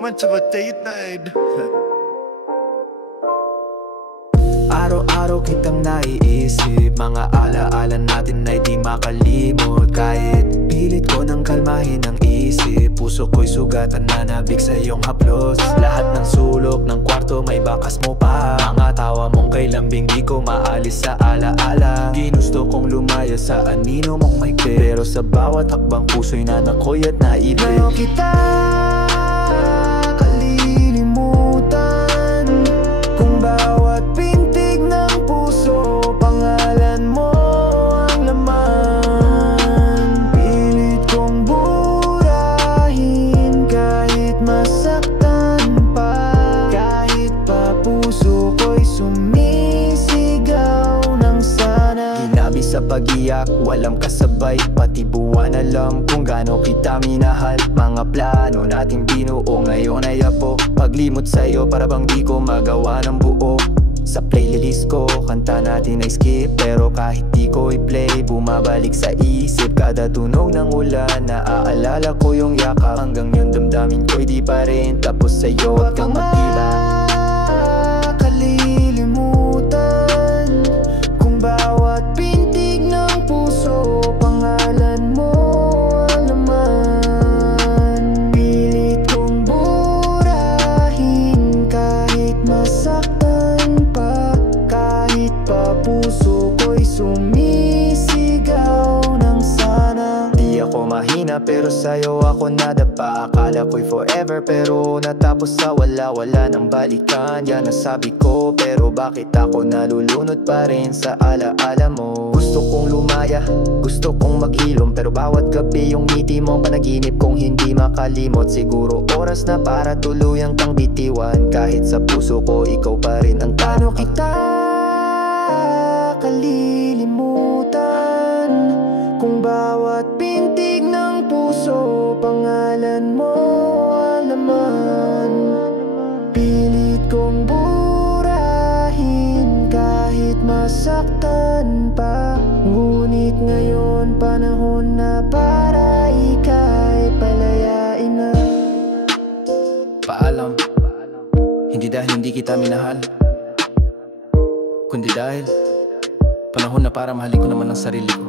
much of a date night. Araw-araw kitang naiisip, mga alaala natin ay di makalimot. Kahit pilit ko nang kalmahin ang isip, puso ko'y sugatan na nabig sa iyong haplos. Lahat ng sulok ng kwarto may bakas mo pa, mga tawa mong kay lambing di ko maalis sa alaala. Ginusto kong lumaya sa anino mong maikli, pero sa bawat hakbang puso'y nanakoy at naibig. Ngayon kita kalilimutan, kung bawat pintig ng puso pangalan mo ang laman. Pilit kong burahin kahit masaktan pa, kahit pa puso ko'y sumisigaw ng sana. Ginabi sa pag-iyak, walang kasabay, pati buwan alam kung gaano kita minahal. Mga plano nating binuo ngayon ay apo, paglimot sa'yo para bang di ko magawa ng buo. Sa playlist ko, kanta natin ay skip, pero kahit di ko i-play, bumabalik sa isip kada tunog ng ulan. Naaalala ko yung yakap, hanggang yung damdamin ko'y di pa rin tapos sa'yo. Huwag kang magtila, kalilimutan, kung bawat pintig ng puso pangalan mo ang laman. Pilit kong burahin kahit masaktan pa, kahit pa puso ko'y sumisigaw ng sana. Di ako mahina pero sa'yo ako nadapa, akala ko'y forever pero natapos sa wala nang balikan. Yan nasabi ko, pero bakit ako nalulunod pa rin sa alaala mo? Gusto kong lumaya, gusto kong maghilom, pero bawat gabi yung ngiti mong panaginip kong hindi makalimot. Siguro oras na para tuluyang kang bitiwan, kahit sa puso ko ikaw pa rin ang paano kita kalilimutan, kung bawat pintig ng puso pangalan mo ang laman. Pilit kong burahin kahit masaktan pa, ngunit ngayon panahon na para ika'y palayain na. Paalam, hindi dahil hindi kita minahal, kundi dahil panahon na para mahalin ko naman ang sarili ko.